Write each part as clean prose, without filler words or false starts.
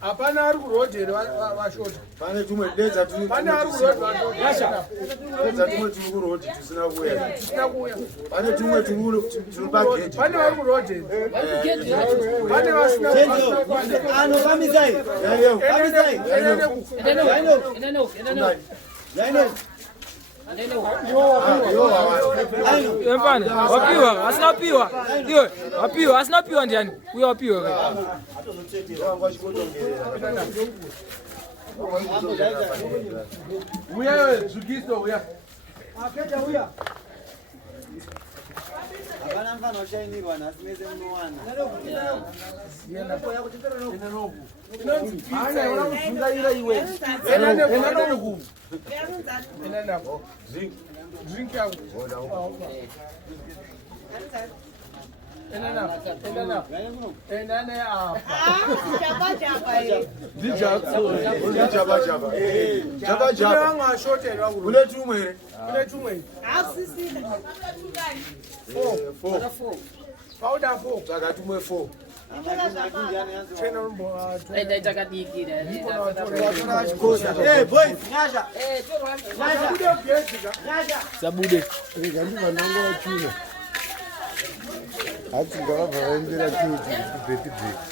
Hapana ari kurodheri vashota. Pane tumwe dedza turi. Pane ari kurodheri vashota. Dedza tumwe turi kurodhi tusina kuya. Tusina kuya. Pane tumwe turi pagedhi. Pane vari kurodheri. Pane vasina. Ano kamizai. Yayo. Kamizai. Yaino. Mfane, wapiwa, asina piwa. Ndio, wapiwa, asina piwa ndiani. Huyo wapiwa. Uya wewe, zukisto uya. Akeja uya. Abana mfano shainirwa nasimeze mwana. Ana wana kufunga ila iwe. Enane ku. Enane ku. Drink out. Enane apa. Jaba. Nga shote lwa ku. Kule tumwe ere. Kule tumwe. Four. Powder 4. Saka tumwe 4. Boy, nyasha. Sabude.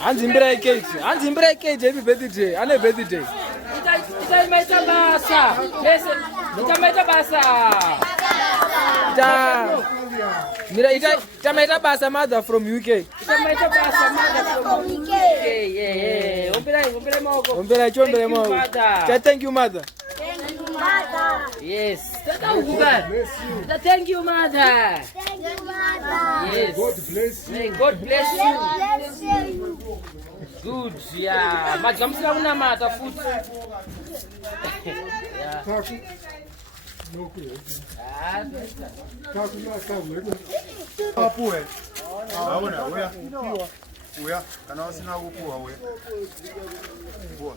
Anzimbira iketi. Anzimbira iketi happy birthday. Ane birthday. Itaimeta basa. Listen. Itaimeta basa. Tamaita basa mother from UK. Tamaita basa mother from UK. Yeah. Ombela chombele moko. Thank you mother. Thank you mother. Yes. Thank you mother. Thank you mother. Yes. God bless you. God bless you. Bless you. Good. Yeah. Magamsila unamata futhi. Apuwe. Awona uya. Uya kana usina kupuwa uya. Puwa.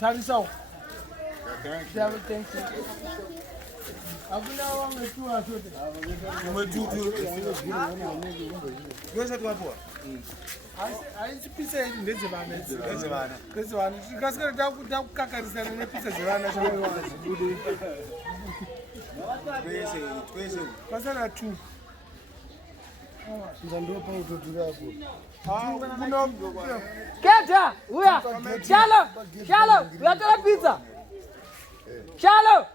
Tarisa. Thank Thank you. Hakuna wangu tu asote. you. Wewe tu hapo. Aisipisa ndezevana. Ndezevana. Ndezevana. Ngasikere takukakarisana nepisa zevana chamawazi. Twese. Pasana 2. Ndandopa utotula hapo. Kuna Keta, uya. Shalo. Uyatola pizza. Shalo.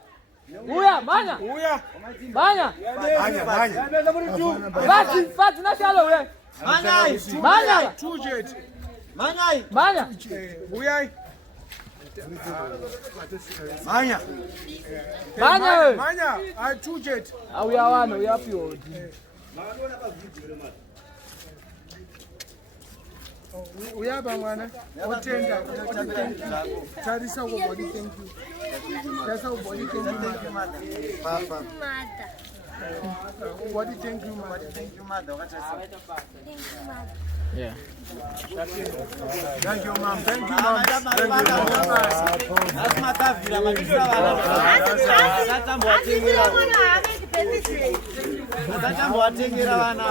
Uya, manya. uya. Manya. Manya. Fati na shalo uya. Manya. Tujet. Manya. Uya. Manya. Manya. Manya, tujet. Uya wana, uya pio. Uyaba mwana. Otenda. Tarisa kwa body thank you. Tarisa kwa body thank you. Papa. Body thank you mother. Thank you mother. Yeah. Thank you mom. Thank you mom. Watengera vana